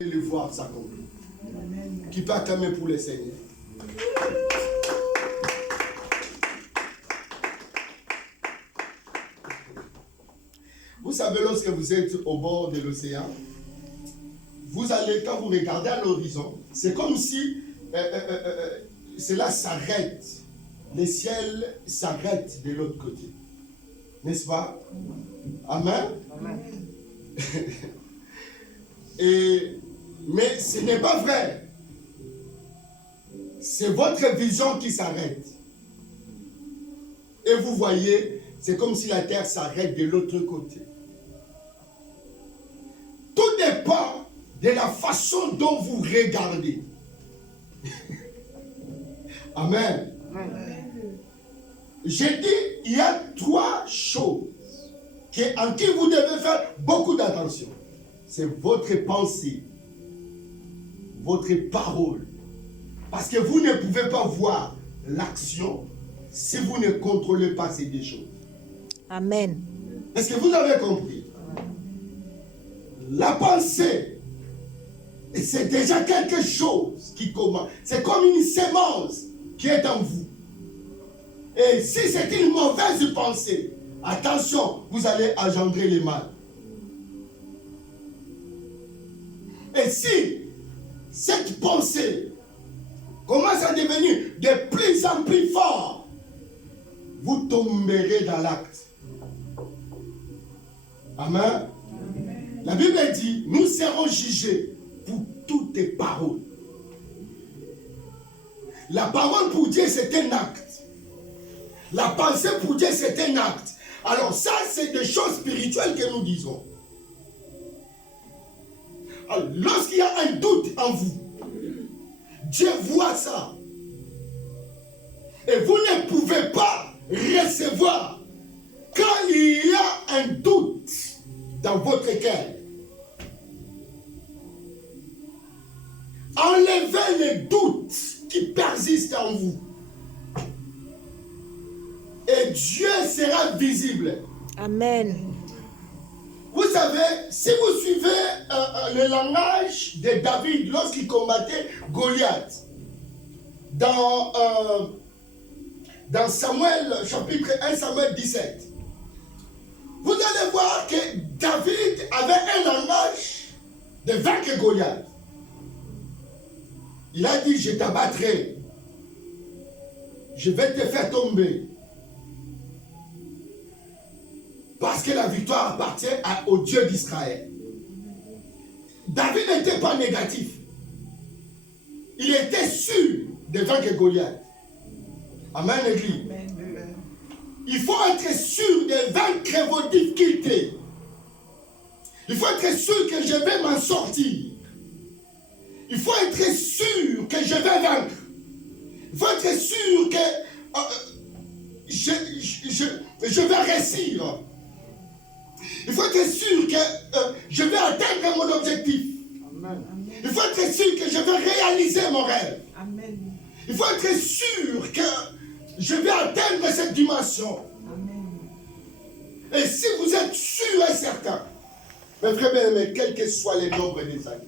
le voir s'accomplir. Qui peut acclamer pour le Seigneur? Vous savez, lorsque vous êtes au bord de l'océan, vous allez, quand vous regardez à l'horizon, c'est comme si cela s'arrête. Le ciel s'arrête de l'autre côté. N'est-ce pas? Amen. Amen. Mais ce n'est pas vrai. C'est votre vision qui s'arrête. Et vous voyez, c'est comme si la terre s'arrête de l'autre côté. Tout dépend de la façon dont vous regardez. Amen. Amen. J'ai dit, il y a 3 choses en qui vous devez faire beaucoup d'attention. C'est votre pensée, votre parole. Parce que vous ne pouvez pas voir l'action si vous ne contrôlez pas ces 2 choses. Amen. Est-ce que vous avez compris? La pensée, c'est déjà quelque chose qui commence. C'est comme une sémence qui est en vous. Et si c'est une mauvaise pensée, attention, vous allez engendrer le mal. Et si cette pensée commence à devenir de plus en plus forte, vous tomberez dans l'acte. Amen. Amen. La Bible dit, nous serons jugés pour toutes paroles. La parole pour Dieu, c'est un acte. La pensée pour Dieu, c'est un acte. Alors ça, c'est des choses spirituelles que nous disons. Alors, lorsqu'il y a un doute en vous, Dieu voit ça. Et vous ne pouvez pas recevoir quand il y a un doute dans votre cœur. Enlevez les doutes qui persistent en vous. Et Dieu sera visible. Amen. Vous savez, si vous suivez le langage de David lorsqu'il combattait Goliath, dans Samuel, chapitre 1, Samuel 17, vous allez voir que David avait un langage de vaincre Goliath. Il a dit, je t'abattrai, je vais te faire tomber. Parce que la victoire appartient au Dieu d'Israël. David n'était pas négatif. Il était sûr de vaincre Goliath. Amen, l'église. Il faut être sûr de vaincre vos difficultés. Il faut être sûr que je vais m'en sortir. Il faut être sûr que je vais vaincre. Il faut être sûr que je vais réussir. Il faut être sûr que je vais atteindre mon objectif. Amen. Il faut être sûr que je vais réaliser mon rêve. Amen. Il faut être sûr que je vais atteindre cette dimension. Amen. Et si vous êtes sûr et certain, mes frères bien-aimés, quel que soit le nombre des années,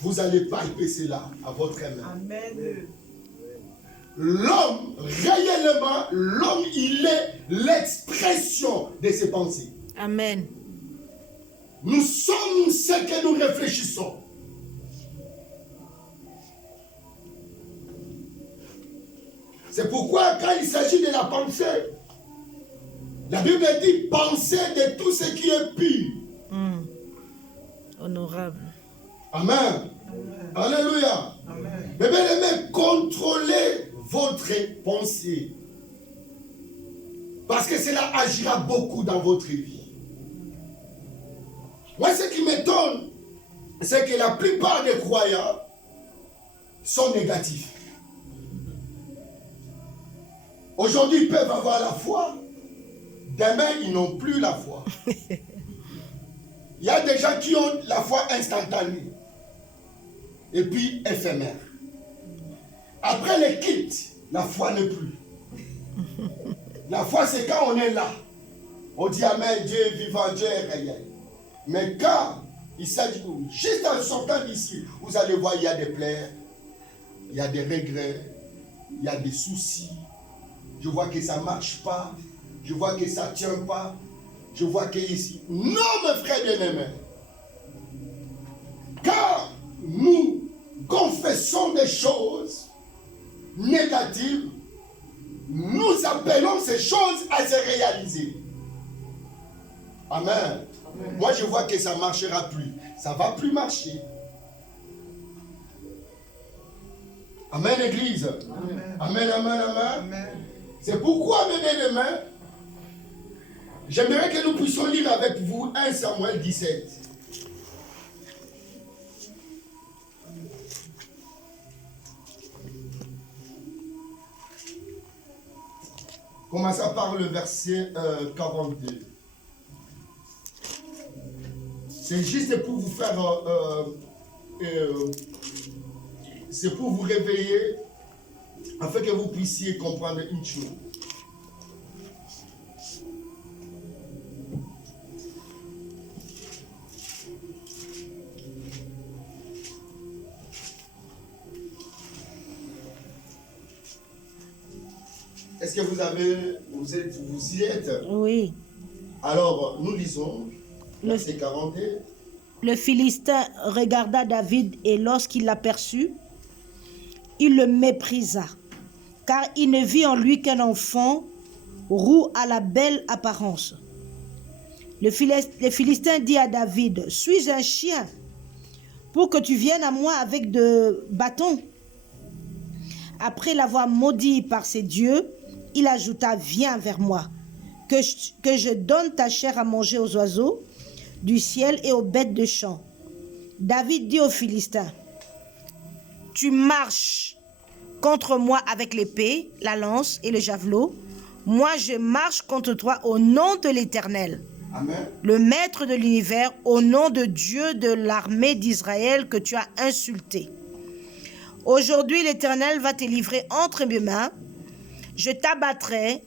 vous allez palper cela à votre main. Amen. L'homme, réellement, l'homme, il est l'expression de ses pensées. Amen. Nous sommes ce que nous réfléchissons. C'est pourquoi quand il s'agit de la pensée, la Bible dit pensez de tout ce qui est pur. Honorable. Amen. Amen. Alléluia. Amen. Mais bien aimé, contrôlez votre pensée. Parce que cela agira beaucoup dans votre vie. Moi, ce qui m'étonne, c'est que la plupart des croyants sont négatifs. Aujourd'hui, ils peuvent avoir la foi. Demain, ils n'ont plus la foi. Il y a des gens qui ont la foi instantanée. Et puis éphémère. Après les quittes, la foi n'est plus. La foi, c'est quand on est là. On dit Amen, Dieu est vivant, Dieu est réel. Mais quand Il s'agit de juste en sortant d'ici, vous allez voir, il y a des plaies, il y a des regrets, il y a des soucis. Je vois que ça ne marche pas. Je vois que ça ne tient pas. Je vois que ici. Non, mes frères bien-aimés. Car nous confessons des choses négatives, nous appelons ces choses à se réaliser. Amen. Amen. Moi, je vois que ça ne marchera plus. Ça ne va plus marcher. Amen, Église. Amen, amen, amen. Amen. C'est pourquoi, mes bien-aimés, j'aimerais que nous puissions lire avec vous 1 Samuel 17. Commençons par le verset 42. C'est juste pour vous faire... c'est pour vous réveiller, afin que vous puissiez comprendre une chose. Est-ce que vous y êtes? Oui. Alors, nous lisons verset 42. Le Philistin regarda David et lorsqu'il l'aperçut, il le méprisa, car il ne vit en lui qu'un enfant roux à la belle apparence. Le Philistin dit à David, « Suis-je un chien pour que tu viennes à moi avec de bâtons ?» Après l'avoir maudit par ses dieux, il ajouta, « Viens vers moi, que je donne ta chair à manger aux oiseaux du ciel et aux bêtes de champ. » David dit aux Philistins, « Tu marches contre moi avec l'épée, la lance et le javelot. Moi, je marche contre toi au nom de l'Éternel, Amen. Le Maître de l'univers, au nom de Dieu de l'armée d'Israël que tu as insulté. Aujourd'hui, l'Éternel va te livrer entre mes mains. Je t'abattrai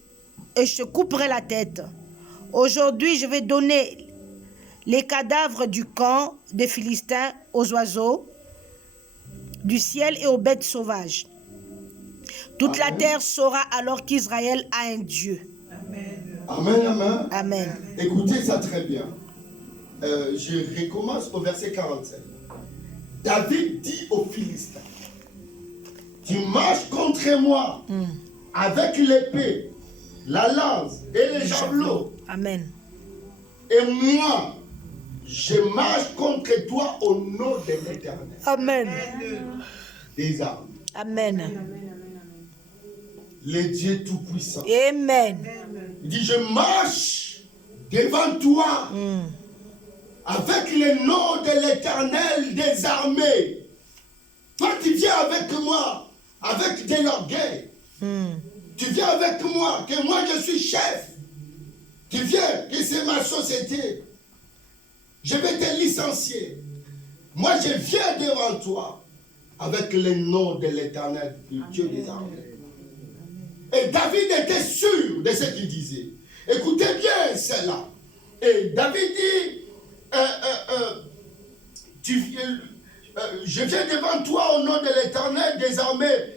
et je te couperai la tête. Aujourd'hui, je vais donner les cadavres du camp des Philistins aux oiseaux du ciel et aux bêtes sauvages. Toute la terre saura alors qu'Israël a un Dieu. Amen, amen. Amen. Écoutez ça très bien. Je recommence au verset 47. David dit aux Philistins, tu marches contre moi avec l'épée, la lance et les javelots. Amen. Et moi, je marche contre toi au nom de l'Éternel. Amen. Des armes. Amen. Le Dieu Tout-Puissant. Amen. Il dit, je marche devant toi avec le nom de l'Éternel des armées. Toi, tu viens avec moi, avec de l'orgueil. Tu viens avec moi, que moi je suis chef. Tu viens, que c'est ma société. Je vais te licencier. Moi, je viens devant toi avec le nom de l'Éternel, du Dieu des armées. Et David était sûr de ce qu'il disait. Écoutez bien cela. Et David dit, je viens devant toi au nom de l'Éternel des armées,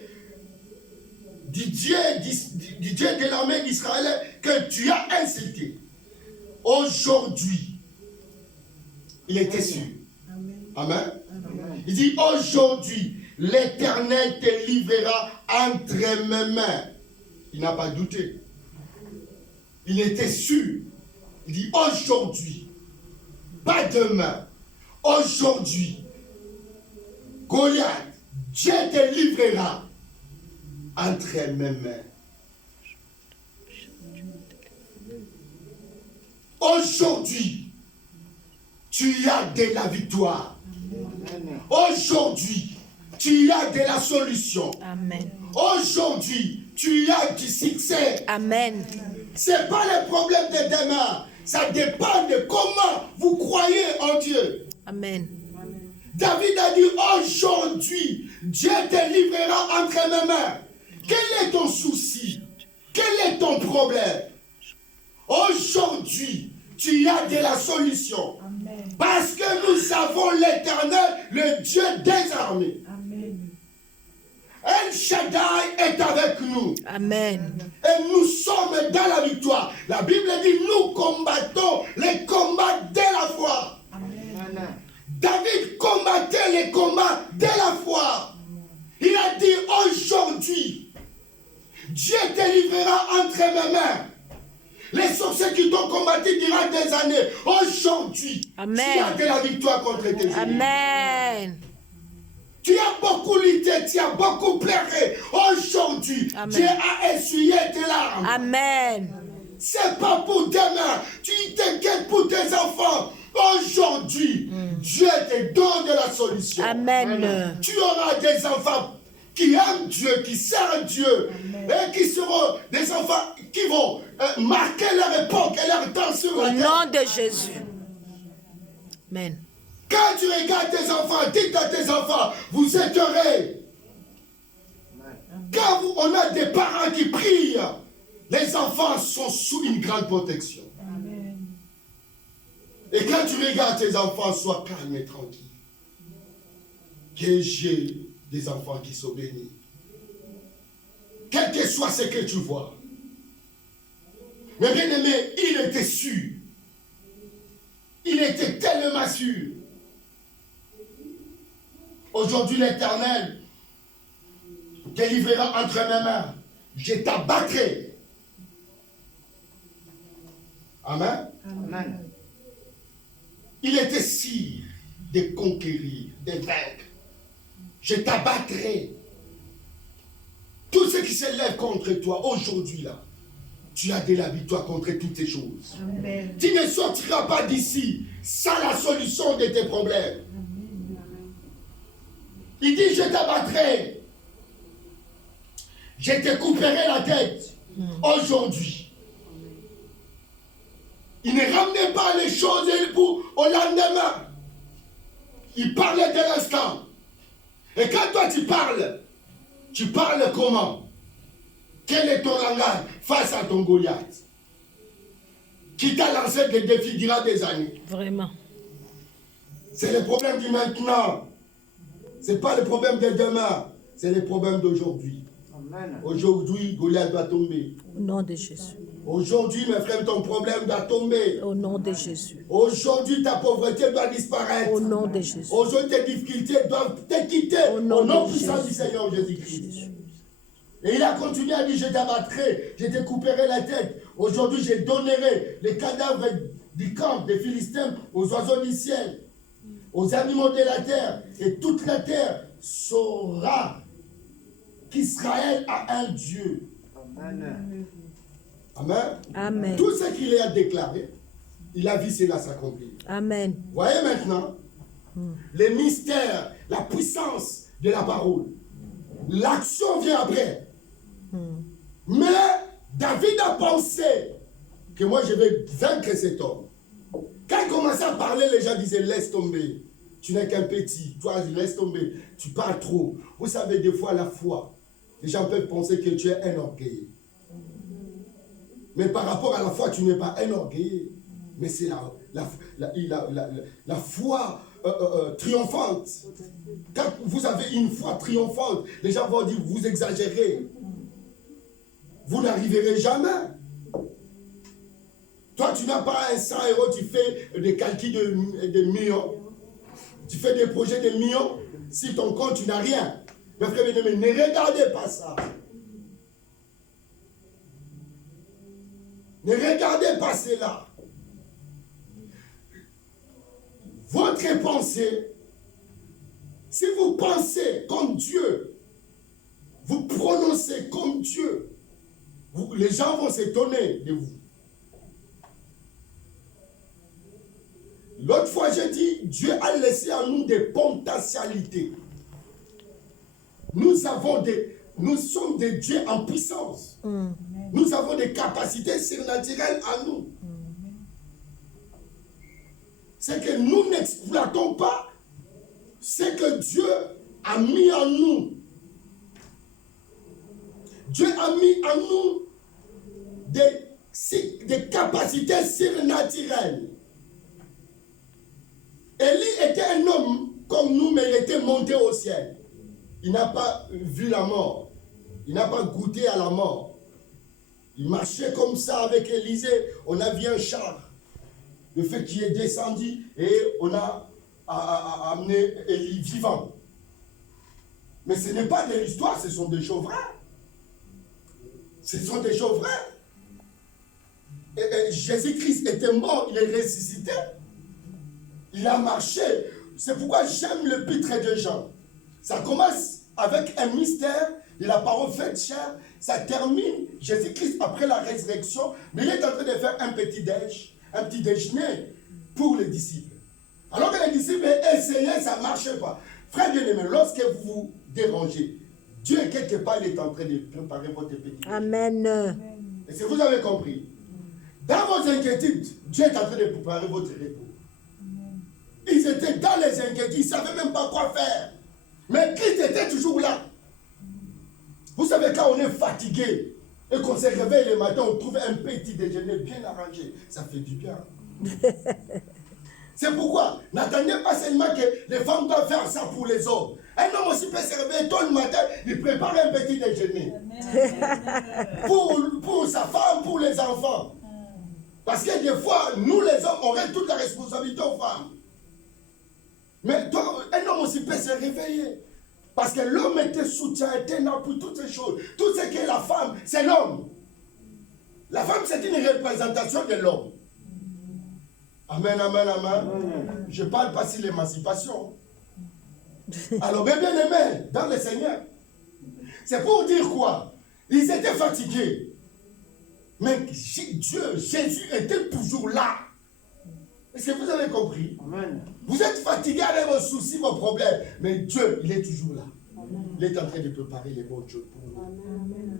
du Dieu de l'armée d'Israël que tu as insulté. Aujourd'hui, il était sûr. Amen. Il dit, aujourd'hui, l'Éternel te livrera entre mes mains. Il n'a pas douté. Il était sûr. Il dit, aujourd'hui, pas demain, aujourd'hui, Goliath, Dieu te livrera entre mes mains. Aujourd'hui, tu as de la victoire. Aujourd'hui, tu as de la solution. Amen. Aujourd'hui, tu as du succès. Amen. Ce n'est pas le problème de demain. Ça dépend de comment vous croyez en Dieu. Amen. David a dit, aujourd'hui, Dieu te livrera entre mes mains. Quel est ton souci? Quel est ton problème? Aujourd'hui, tu as de la solution. Parce que nous avons l'Éternel, le Dieu des armées. El Shaddai est avec nous. Amen. Et nous sommes dans la victoire. La Bible dit, nous combattons les combats de la foi. Amen. David combattait les combats de la foi. Il a dit, aujourd'hui, Dieu te livrera entre mes mains. Les sorciers qui t'ont combattu durant des années, aujourd'hui, tu as de la victoire contre tes ennemis. Amen. Tu as beaucoup lutté, tu as beaucoup pleuré. Aujourd'hui, Dieu a essuyé tes larmes. Amen. C'est pas pour demain. Tu t'inquiètes pour tes enfants. Aujourd'hui, Dieu te donne la solution. Amen. Tu auras des enfants qui aiment Dieu, qui servent Dieu. Amen. Et qui seront des enfants qui vont marquer leur époque et leur temps sur la terre. Au nom de Jésus. Amen. Quand tu regardes tes enfants, dites à tes enfants, vous êtes heureux. Quand on a des parents qui prient, les enfants sont sous une grande protection. Amen. Et quand tu regardes tes enfants, sois calme et tranquille. Que j'ai des enfants qui sont bénis. Quel que soit ce que tu vois. Mais bien aimé, il était sûr. Il était tellement sûr. Aujourd'hui, l'Éternel te livrera entre mes mains. Je t'abattrai. Amen. Amen. Il était sûr de conquérir, de vaincre. Je t'abattrai. Tout ce qui s'élève contre toi aujourd'hui, là, tu as de la victoire contre toutes ces choses. Amen. Tu ne sortiras pas d'ici sans la solution de tes problèmes. Il dit, je t'abattrai. Je te couperai la tête aujourd'hui. Il ne ramenait pas les choses au lendemain. Il parlait de l'instant. Et quand toi tu parles comment? Quel est ton langage face à ton Goliath? Qui t'a lancé des défis durant des années? Vraiment. C'est le problème du maintenant. Ce n'est pas le problème de demain, c'est le problème d'aujourd'hui. Aujourd'hui, Goliath doit tomber. Au nom de Jésus. Aujourd'hui, mes frères, ton problème doit tomber. Au nom de Jésus. Aujourd'hui, ta pauvreté doit disparaître. Au nom de Jésus. Aujourd'hui, tes difficultés doivent te quitter. Au nom puissant du Seigneur Jésus-Christ. Et il a continué à dire, je t'abattrai, je te couperai la tête. Aujourd'hui, je donnerai les cadavres du camp des Philistins aux oiseaux du ciel, aux animaux de la terre, et toute la terre saura qu'Israël a un Dieu. Amen. Amen. Amen. Tout ce qu'il a déclaré, il a vu cela s'accomplir. Amen. Voyez maintenant les mystères, la puissance de la parole. L'action vient après. Mais David a pensé que moi je vais vaincre cet homme. Quand il commençait à parler, les gens disaient laisse tomber. Tu n'es qu'un petit, toi laisse tomber, tu parles trop. Vous savez, des fois la foi, les gens peuvent penser que tu es un orgueilleux. Mais par rapport à la foi, tu n'es pas un orgueilleux. Mais c'est la foi triomphante. Quand vous avez une foi triomphante, les gens vont dire, vous exagérez. Vous n'arriverez jamais. Toi, tu n'as pas un 100 €, tu fais des calculs de millions. Tu fais des projets de millions. Si ton compte, tu n'as rien. Mes frères, mais ne regardez pas ça. Ne regardez pas cela. Votre pensée, si vous pensez comme Dieu, vous prononcez comme Dieu, les gens vont s'étonner de vous. L'autre fois, j'ai dit, Dieu a laissé en nous des potentialités. Nous sommes des dieux en puissance. Nous avons des capacités surnaturelles en nous. C'est que nous n'exploitons pas ce que Dieu a mis en nous. Dieu a mis en nous des capacités surnaturelles. Élie était un homme comme nous, mais il était monté au ciel. Il n'a pas vu la mort. Il n'a pas goûté à la mort. Il marchait comme ça avec Élisée. On a vu un char. Le fait qu'il est descendu et on a amené Élie vivant. Mais ce n'est pas de l'histoire, ce sont des choses vraies. Ce sont des choses vraies. Et Jésus-Christ était mort, il est ressuscité. Il a marché. C'est pourquoi j'aime l'épître de Jean. Ça commence avec un mystère de la parole faite chair. Ça termine, Jésus-Christ après la résurrection, mais il est en train de faire un petit déjeuner pour les disciples. Alors que les disciples essayaient, ça ne marchait pas. Frère bien-aimé, lorsque vous vous dérangez, Dieu quelque part il est en train de préparer votre petit déjeuner. Amen. Et si vous avez compris, dans vos inquiétudes, Dieu est en train de préparer votre repos. Ils étaient dans les inquiétudes, ils ne savaient même pas quoi faire. Mais Christ était toujours là. Vous savez, quand on est fatigué et qu'on se réveille le matin, on trouve un petit déjeuner bien arrangé. Ça fait du bien. C'est pourquoi n'attendez pas seulement que les femmes doivent faire ça pour les hommes. Un homme aussi peut se réveiller tôt le matin, il prépare un petit déjeuner. Pour sa femme, pour les enfants. Parce que des fois, nous les hommes, on reste toute la responsabilité aux femmes. Mais toi, un homme aussi peut se réveiller. Parce que l'homme était soutien, était là pour toutes ces choses. Tout ce qu'est la femme, c'est l'homme. La femme, c'est une représentation de l'homme. Amen, amen, amen. Je ne parle pas sur l'émancipation. Alors, bien aimé, dans le Seigneur, c'est pour dire quoi? Ils étaient fatigués. Mais Dieu, Jésus était toujours là. Est-ce que vous avez compris? Amen. Vous êtes fatigué avec vos soucis, vos problèmes, mais Dieu, il est toujours là. Amen. Il est en train de préparer les bonnes choses pour nous.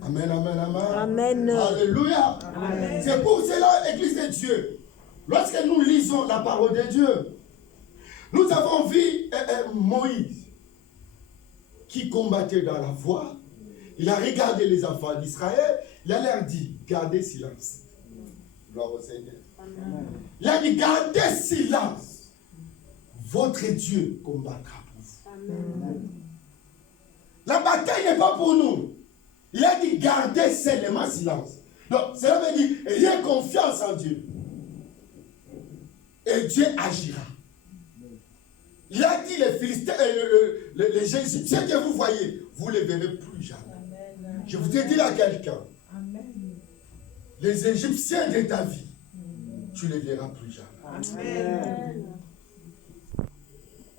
Amen, amen, amen. Amen. Alléluia. Amen. C'est pour cela, Église de Dieu, lorsque nous lisons la parole de Dieu, nous avons vu Moïse qui combattait dans la voie. Il a regardé les enfants d'Israël, il a leur dit, gardez silence. Gloire au Seigneur. Amen. Il a dit, gardez silence. Votre Dieu combattra pour vous. Amen. La bataille n'est pas pour nous. Il a dit, gardez seulement silence. Donc, cela veut dire, ayez confiance en Dieu. Et Dieu agira. Il a dit, les Philistins, les Égyptiens que vous voyez, vous ne les verrez plus jamais. Amen. Je vous ai dit à quelqu'un, les Égyptiens de ta vie, tu ne les verras plus jamais. Amen.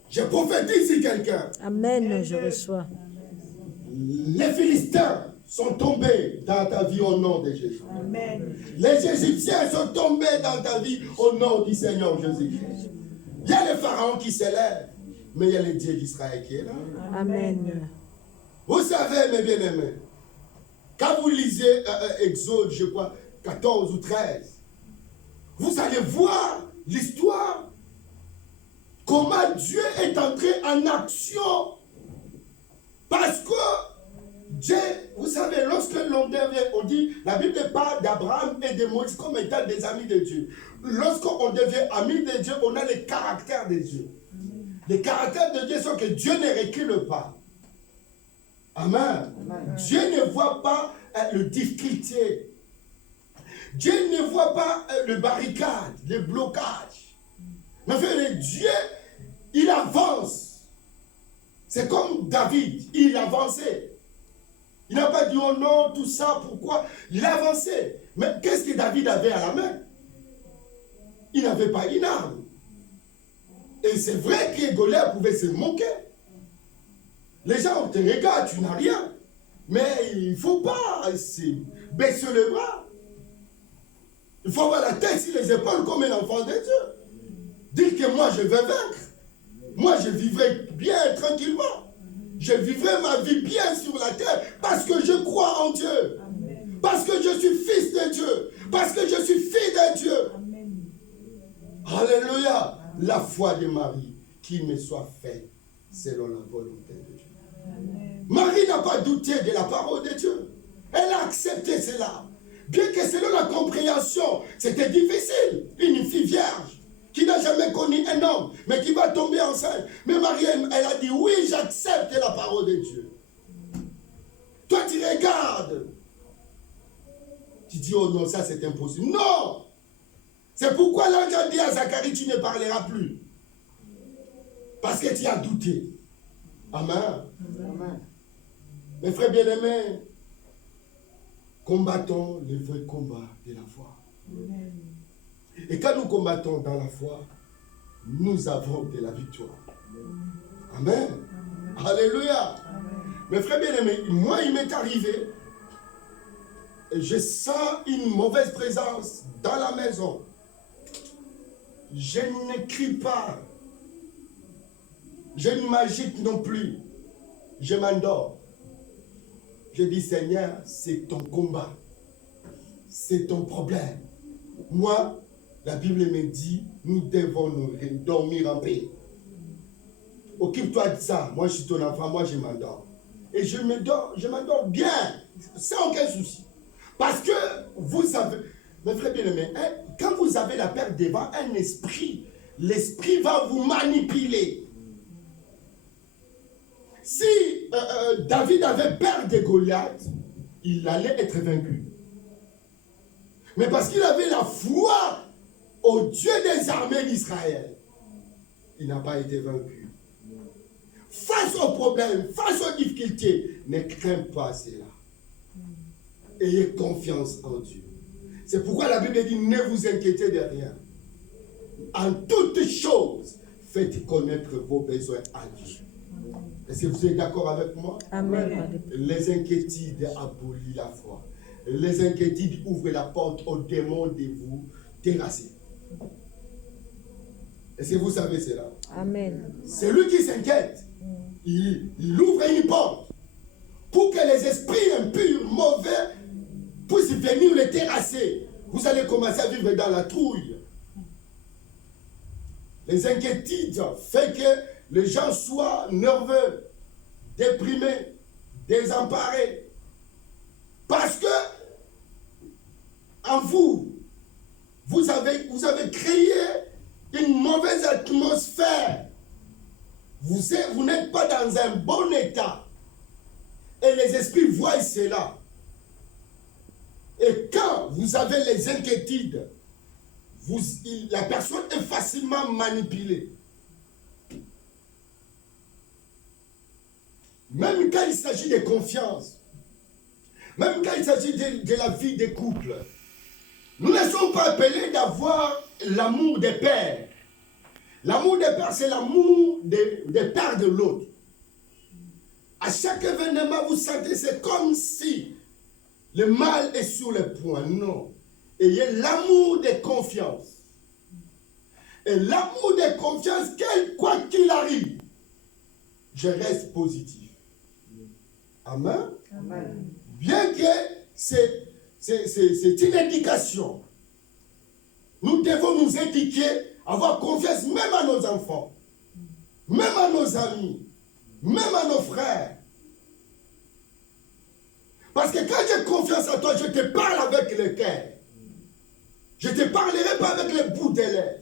Je prophétise ici quelqu'un. Amen, je reçois. Les Philistins sont tombés dans ta vie au nom de Jésus. Amen. Les Égyptiens sont tombés dans ta vie au nom du Seigneur Jésus-Christ. Il y a les pharaons qui s'élèvent, mais il y a le Dieu d'Israël qui est là. Amen. Vous savez, mes bien-aimés, quand vous lisez Exode, je crois, 14 ou 13, vous allez voir l'histoire, comment Dieu est entré en action. Parce que Dieu, vous savez, lorsque l'on devient, on dit, la Bible parle d'Abraham et de Moïse comme étant des amis de Dieu. Lorsqu'on devient ami de Dieu, on a le caractère de Dieu. Les caractères de Dieu sont que Dieu ne recule pas. Amen. Amen. Dieu ne voit pas le difficulté. Dieu ne voit pas le barricade, le blocage. Mais Dieu, il avance. C'est comme David, il avançait. Il n'a pas dit oh non, tout ça, pourquoi? Il avançait. Mais qu'est-ce que David avait à la main? Il n'avait pas une arme. Et c'est vrai que Goliath pouvait se moquer. Les gens te regardent, tu n'as rien. Mais il ne faut pas baisser le bras. Il faut avoir la tête sur les épaules comme un enfant de Dieu. Dire que moi je vais vaincre. Moi je vivrai bien tranquillement. Je vivrai ma vie bien sur la terre parce que je crois en Dieu. Amen. Parce que je suis fils de Dieu. Parce que je suis fille de Dieu. Amen. Alléluia. La foi de Marie, qu'il me soit fait selon la volonté de Dieu. Amen. Marie n'a pas douté de la parole de Dieu. Elle a accepté cela. Bien que selon la compréhension, c'était difficile. Une fille vierge. qui n'a jamais connu un homme, mais qui va tomber enceinte. Mais Marie, elle a dit, oui, j'accepte la parole de Dieu. Toi, tu regardes. Tu dis, oh non, ça c'est impossible. Non! C'est pourquoi l'ange a dit à Zacharie, tu ne parleras plus. Parce que tu as douté. Amen. Amen. Mes frères bien-aimés, combattons le vrai combat de la foi. Amen. Et quand nous combattons dans la foi, nous avons de la victoire. Amen. Amen. Alléluia. Amen. Mes frères bien-aimés, moi il m'est arrivé, et je sens une mauvaise présence dans la maison. Je ne crie pas. Je ne m'agite non plus. Je m'endors. Je dis, Seigneur, c'est ton combat. C'est ton problème. Moi, la Bible me dit, nous devons nous dormir en paix. Occupe-toi de ça. Moi, je suis ton enfant. Moi, je m'endors. Et je m'endors bien. Sans aucun souci. Parce que vous savez, mes frères bien-aimés, hein, quand vous avez la peur devant un esprit, l'esprit va vous manipuler. Si David avait peur de Goliath, il allait être vaincu. Mais parce qu'il avait la foi au Dieu des armées d'Israël, il n'a pas été vaincu. Face aux problèmes, face aux difficultés, ne crains pas cela. Ayez confiance en Dieu. C'est pourquoi la Bible dit, ne vous inquiétez de rien. En toutes choses, faites connaître vos besoins à Dieu. Est-ce que vous êtes d'accord avec moi? Amen. Les inquiétudes abolissent la foi. Les inquiétudes ouvrent la porte aux démons de vous terrasser. Est-ce que vous savez cela? Amen. Celui qui s'inquiète, il ouvre une porte pour que les esprits impurs, mauvais, puissent venir les terrasser. Vous allez commencer à vivre dans la trouille. Les inquiétudes font que les gens soient nerveux, déprimés, désemparés. Parce que en vous, vous avez créé une mauvaise atmosphère. Vous n'êtes pas dans un bon état. Et les esprits voient cela. Et quand vous avez les inquiétudes, la personne est facilement manipulée. Même quand il s'agit de confiance, même quand il s'agit de la vie des couples, nous ne sommes pas appelés d'avoir l'amour des pères. L'amour des pères, c'est l'amour des pères de l'autre. À chaque événement, vous sentez, c'est comme si le mal est sur le point. Non. Ayez l'amour de confiance. Et l'amour de confiance, quoi qu'il arrive, je reste positif. Amen. Amen. Bien que c'est une indication, nous devons nous éduquer, avoir confiance même à nos enfants, même à nos amis, même à nos frères. Parce que quand j'ai confiance en toi, je te parle avec le cœur. Je ne te parlerai pas avec les bouts des lèvres.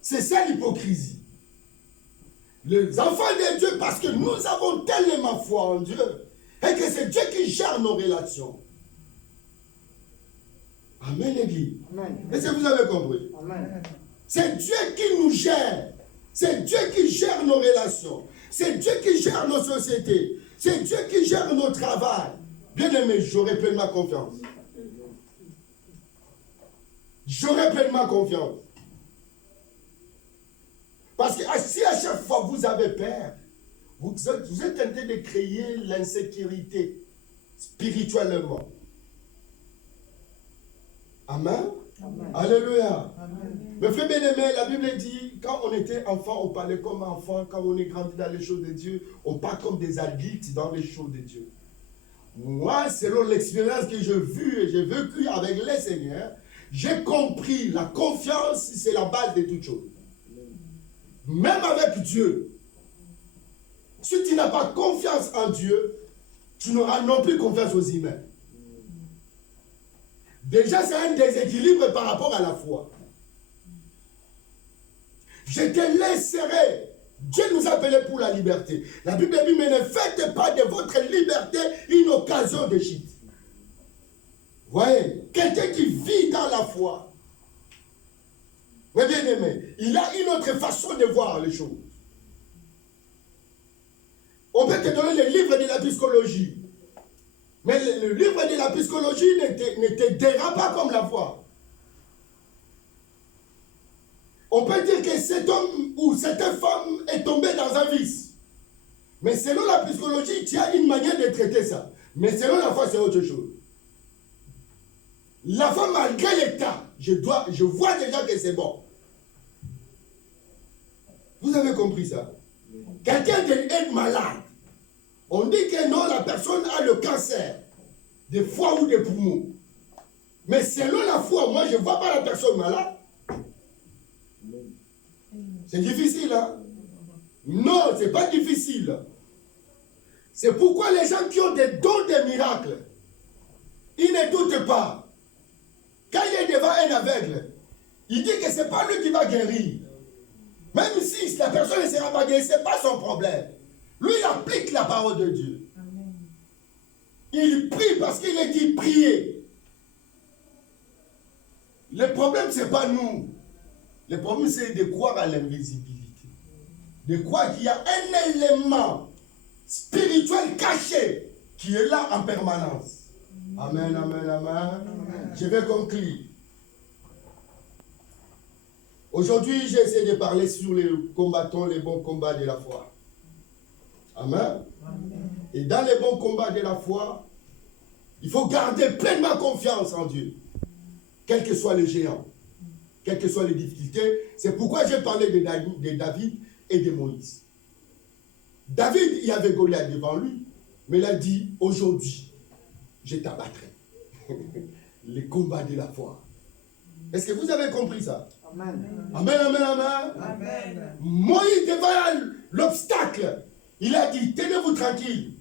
C'est ça l'hypocrisie. Les enfants de Dieu, parce que nous avons tellement foi en Dieu, et que c'est Dieu qui gère nos relations. Amen, l'église. Est-ce que vous avez compris? Amen. C'est Dieu qui nous gère. C'est Dieu qui gère nos relations. C'est Dieu qui gère nos sociétés. C'est Dieu qui gère nos travail. Bien-aimé, j'aurai pleinement confiance. J'aurai pleinement confiance. Parce que si à chaque fois vous avez peur, vous êtes tenté de créer l'insécurité spirituellement. Amen. Amen. Alléluia. Amen. Mes frères bien-aimés, la Bible dit, quand on était enfant, on parlait comme enfant. Quand on est grandi dans les choses de Dieu, on parle comme des adultes dans les choses de Dieu. Moi, selon l'expérience que j'ai vue et j'ai vécue avec le Seigneur, j'ai compris la confiance, c'est la base de toute chose. Même avec Dieu, si tu n'as pas confiance en Dieu, tu n'auras non plus confiance aux humains. Déjà, c'est un déséquilibre par rapport à la foi. Je te laisserai. Dieu nous appelait pour la liberté. La Bible dit, mais ne faites pas de votre liberté une occasion de chute. Voyez, quelqu'un qui vit dans la foi, mais bien aimé, il a une autre façon de voir les choses. On peut te donner le livre de la psychologie, mais le livre de la psychologie ne te dira pas comme la foi. On peut dire que cet homme ou cette femme est tombée dans un vice. Mais selon la psychologie, tu as une manière de traiter ça. Mais selon la foi, c'est autre chose. La foi, malgré l'état, je vois déjà que c'est bon. Vous avez compris ça? Quelqu'un est malade. On dit que non, la personne a le cancer des foie ou des poumons. Mais selon la foi, moi, je ne vois pas la personne malade. C'est difficile, hein? Non, ce n'est pas difficile. C'est pourquoi les gens qui ont des dons de miracles, ils ne doutent pas. Quand il est devant un aveugle, il dit que ce n'est pas lui qui va guérir. Même si la personne ne sera pas guérie, ce n'est pas son problème. Lui, il applique la parole de Dieu. Amen. Il prie parce qu'il est dit prier. Le problème, ce n'est pas nous. Le problème, c'est de croire à l'invisibilité. De croire qu'il y a un élément spirituel caché qui est là en permanence. Amen, amen, amen. Amen. Je vais conclure. Aujourd'hui, j'essaie de parler sur les combattants, les bons combats de la foi. Amen. Amen. Et dans les bons combats de la foi, il faut garder pleinement confiance en Dieu. Quels que soient les géants, quelles que soient les difficultés. C'est pourquoi j'ai parlé de David et de Moïse. David, il y avait Goliath devant lui, mais il a dit, aujourd'hui, je t'abattrai. Les combats de la foi. Est-ce que vous avez compris ça? Amen. Amen, amen, amen. Amen. Moïse, devant l'obstacle, il a dit, tenez-vous tranquille.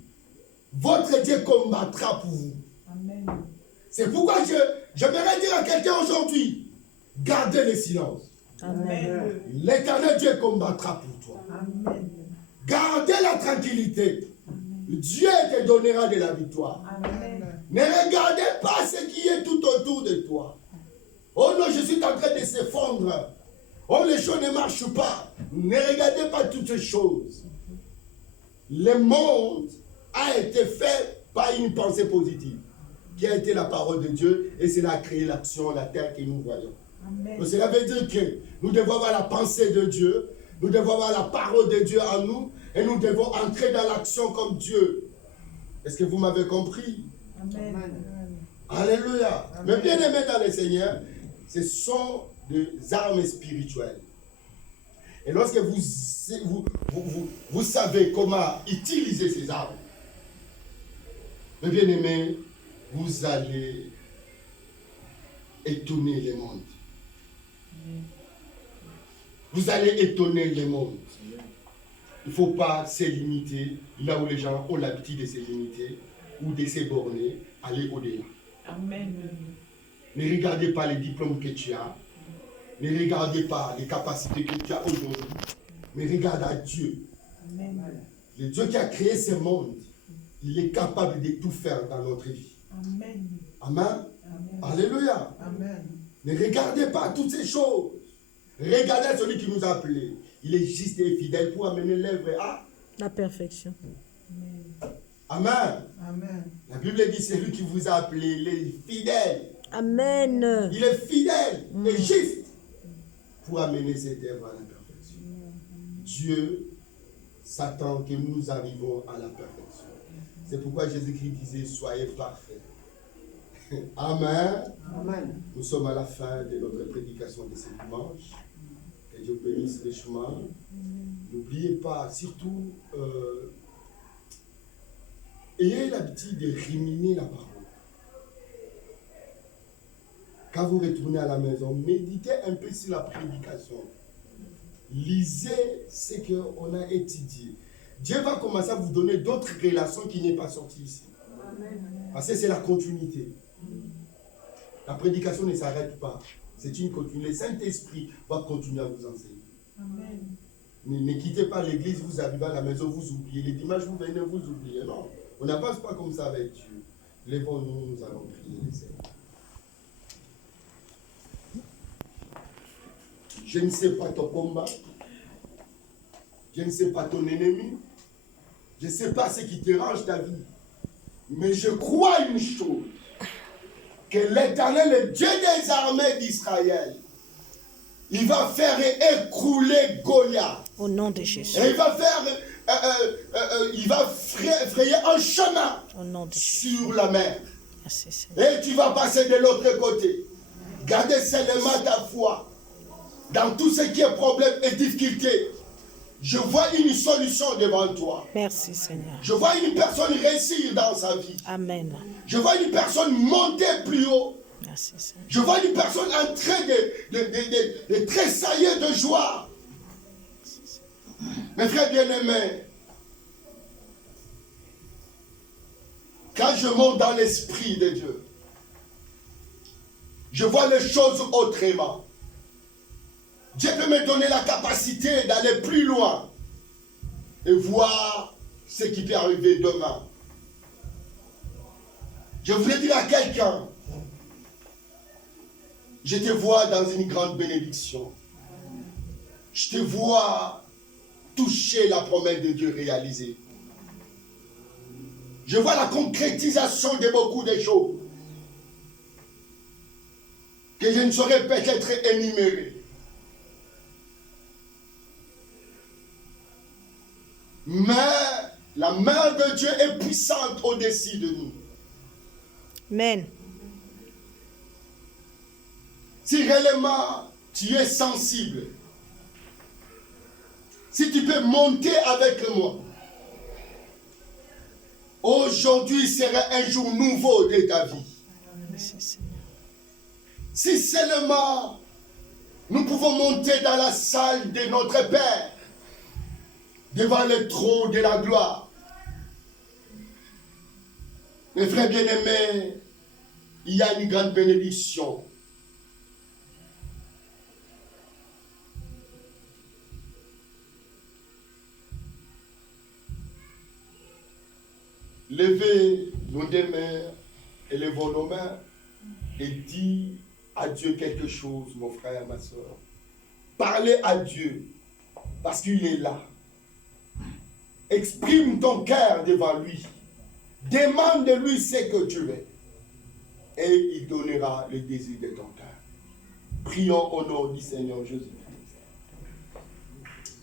Votre Dieu combattra pour vous. Amen. C'est pourquoi j'aimerais dire à quelqu'un aujourd'hui, gardez le silence. Amen. L'Éternel Dieu combattra pour toi. Amen. Gardez la tranquillité. Amen. Dieu te donnera de la victoire. Amen. Ne regardez pas ce qui est tout autour de toi. Oh non, je suis en train de s'effondrer. Oh, les choses ne marchent pas. Ne regardez pas toutes ces choses. Le monde a été fait par une pensée positive, qui a été la parole de Dieu, et cela a créé l'action, la terre que nous voyons. Amen. Donc cela veut dire que nous devons avoir la pensée de Dieu, nous devons avoir la parole de Dieu en nous, et nous devons entrer dans l'action comme Dieu. Est-ce que vous m'avez compris? Amen. Alléluia. Amen. Mais bien aimé dans le Seigneur, ce sont des armes spirituelles. Et lorsque vous savez comment utiliser ces armes, mes bien-aimés, vous allez étonner le monde. Vous allez étonner le monde. Il ne faut pas se limiter là où les gens ont l'habitude de se limiter ou de se borner, aller au-delà. Amen. Ne regardez pas les diplômes que tu as. Ne regardez pas les capacités que tu as aujourd'hui. Mais regarde à Dieu. Amen. Le Dieu qui a créé ce monde, il est capable de tout faire dans notre vie. Amen. Amen. Amen. Alléluia. Amen. Ne regardez pas toutes ces choses. Regardez celui qui nous a appelés. Il est juste et fidèle pour amener l'œuvre à la perfection. Amen. Amen. La Bible dit, c'est lui qui vous a appelé, il est fidèle. Amen. Il est fidèle et juste pour amener cette œuvre à la perfection. Dieu s'attend que nous arrivons à la perfection. C'est pourquoi Jésus-Christ disait, soyez parfaits. Amen. Amen. Nous sommes à la fin de notre prédication de ce dimanche. Que Dieu bénisse les chemins. N'oubliez pas, surtout, ayez l'habitude de ruminer la parole. Quand vous retournez à la maison, méditez un peu sur la prédication. Lisez ce qu'on a étudié. Dieu va commencer à vous donner d'autres relations qui n'est pas sorties ici. Parce que c'est la continuité. La prédication ne s'arrête pas. C'est une continuité. Le Saint-Esprit va continuer à vous enseigner. Ne quittez pas l'église, vous arrivez à la maison, vous oubliez. Les dimanches, vous venez, vous oubliez. Non, on n'avance pas comme ça avec Dieu. Lèvons-nous, nous allons prier, Seigneur. Je ne sais pas ton combat. Je ne sais pas ton ennemi. Je ne sais pas ce qui dérange ta vie. Mais je crois une chose. Que l'Éternel, le Dieu des armées d'Israël, il va faire écrouler Goliath. Au nom de Jésus. Et il va faire, il va frayer un chemin Au nom de Jésus. sur la mer. Merci, Seigneur. Et tu vas passer de l'autre côté. Gardez seulement ta foi. Dans tout ce qui est problème et difficulté, je vois une solution devant toi. Merci, Seigneur. Je vois une personne réussir dans sa vie. Amen. Je vois une personne monter plus haut. Merci, Seigneur. Je vois une personne en train de tressailler de joie. Mes frères bien-aimés, quand je monte dans l'esprit de Dieu, je vois les choses autrement. Dieu peut me donner la capacité d'aller plus loin et voir ce qui peut arriver demain. Je voulais dire à quelqu'un, je te vois dans une grande bénédiction. Je te vois toucher la promesse de Dieu réalisée. Je vois la concrétisation de beaucoup de choses que je ne saurais peut-être énumérer. Mais la main de Dieu est puissante au-dessus de nous. Amen. Si réellement tu es sensible, si tu peux monter avec moi, aujourd'hui sera un jour nouveau de ta vie. Merci, Seigneur. Si seulement nous pouvons monter dans la salle de notre Père, devant le trône de la gloire. Mes frères bien-aimés, il y a une grande bénédiction. Levez nos deux mains, élevons nos mains et dis à Dieu quelque chose, mon frère, ma soeur. Parlez à Dieu parce qu'il est là. Exprime ton cœur devant lui. Demande de lui ce que tu veux. Et il donnera le désir de ton cœur. Prions au nom du Seigneur Jésus-Christ.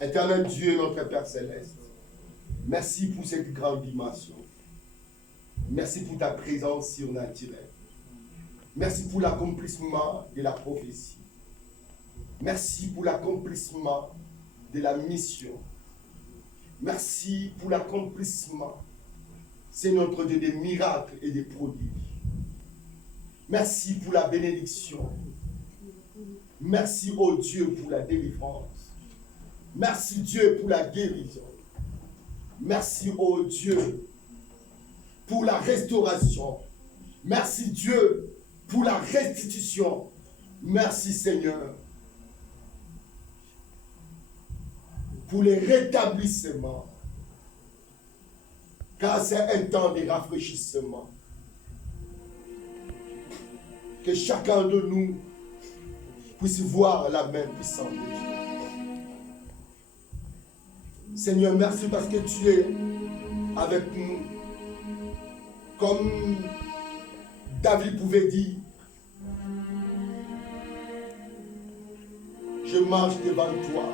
Éternel Dieu, notre Père Céleste, merci pour cette grande dimension. Merci pour ta présence surnaturelle. Merci pour l'accomplissement de la prophétie. Merci pour l'accomplissement de la mission. Merci pour l'accomplissement, c'est notre Dieu, des miracles et des prodiges. Merci pour la bénédiction. Merci, oh Dieu, pour la délivrance. Merci, Dieu, pour la guérison. Merci, oh Dieu, pour la restauration. Merci, Dieu, pour la restitution. Merci, Seigneur, pour les rétablissements, car c'est un temps de rafraîchissement. Que chacun de nous puisse voir la main puissante de Dieu. Seigneur, merci parce que tu es avec nous. Comme David pouvait dire, je marche devant toi.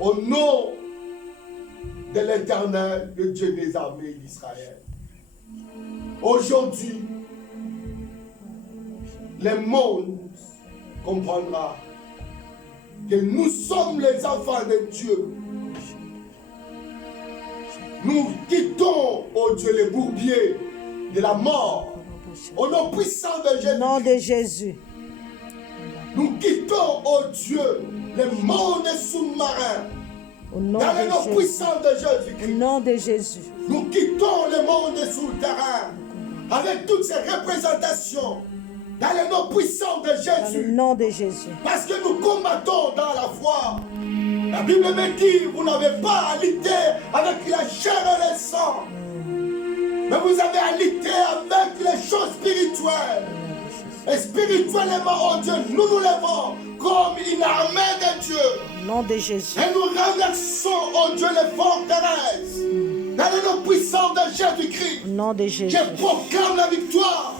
Au nom de l'Éternel, le Dieu des armées d'Israël. Aujourd'hui, le monde comprendra que nous sommes les enfants de Dieu. Nous quittons, oh Dieu, les bourbiers de la mort. Au nom puissant de Jésus. Au nom de Jésus. Nous quittons, oh Dieu, le monde sous-marin. Dans le nom puissant de Jésus-Christ. Au nom de Jésus. Nous quittons le monde sous-terrain avec toutes ces représentations. Dans le nom puissant de Jésus. Dans le nom de Jésus. Parce que nous combattons dans la foi. La Bible me dit, vous n'avez pas à lutter avec la chair et le sang. Mais vous avez à lutter avec les choses spirituelles. Et spirituellement, oh Dieu, nous nous levons comme une armée de Dieu. Au nom de Jésus. Et nous renversons, oh Dieu, les forteresses. Dans le nom puissant de Jésus-Christ. Au nom de Jésus. Je proclame la victoire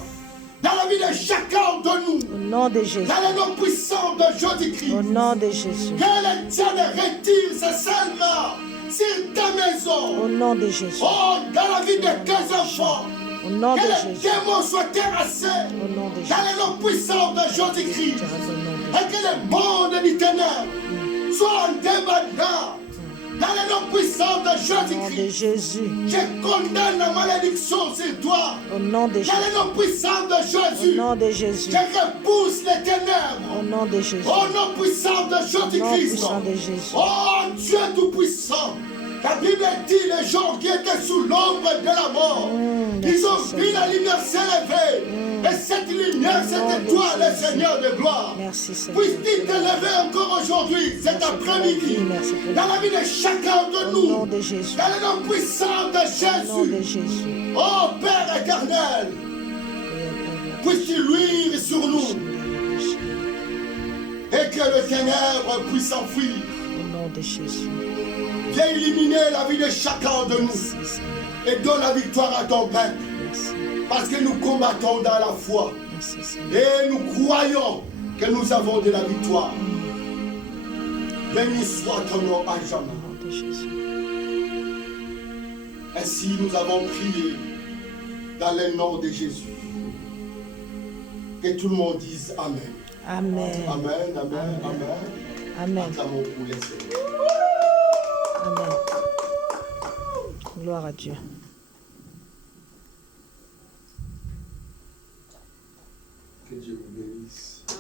dans la vie de chacun de nous. Au nom de Jésus. Dans le nom puissant de Jésus-Christ. Au nom de Jésus. Que le diable retire ses seulement sur ta maison. Au nom de Jésus. Oh, dans la vie de tes enfants. Au nom de Que les Jésus. démons soient terrassés. Au nom de Jésus. Dans le nom puissant de Jésus-Christ. Et que le monde du ténèbres soit en débandant. Dans le nom puissant de Au nom de Jésus-Christ. Jésus. Je condamne la malédiction sur toi. Au nom de Jésus. Dans le nom puissant de Au Jésus. nom de Jésus. Je repousse les Au ténèbres. nom de Jésus. Au nom puissant de Au nom Jésus-Christ. puissant de Jésus. Oh Dieu Tout-Puissant. La Bible dit les gens qui étaient sous l'ombre de la mort. Ils ont vu la lumière s'élever. Et cette lumière, c'était toi, le Seigneur de gloire. Merci Seigneur. Puisses-tu te lever encore aujourd'hui, cet après-midi, Merci pour dans la vie de chacun de Au nom nous, de Jésus. dans le nom puissant de Au nom de Jésus. Jésus. Oh Père éternel, puisses-tu luire sur nous et que le ténèbre puisse s'enfuir. Au nom de Jésus. Viens éliminer la vie de chacun de nous Merci Seigneur. et donne la victoire à ton peuple. Merci. Parce que nous combattons dans la foi Merci Seigneur. et nous croyons que nous avons de la victoire. Béni soit ton nom à Au jamais. nom de Jésus. Ainsi nous avons prié dans le nom de Jésus. Que tout le monde dise Amen. Amen. Amen, Amen, Amen. Amen. Acclamons pour les Seigneurs. Amen. Gloire à Dieu. Que Dieu vous bénisse.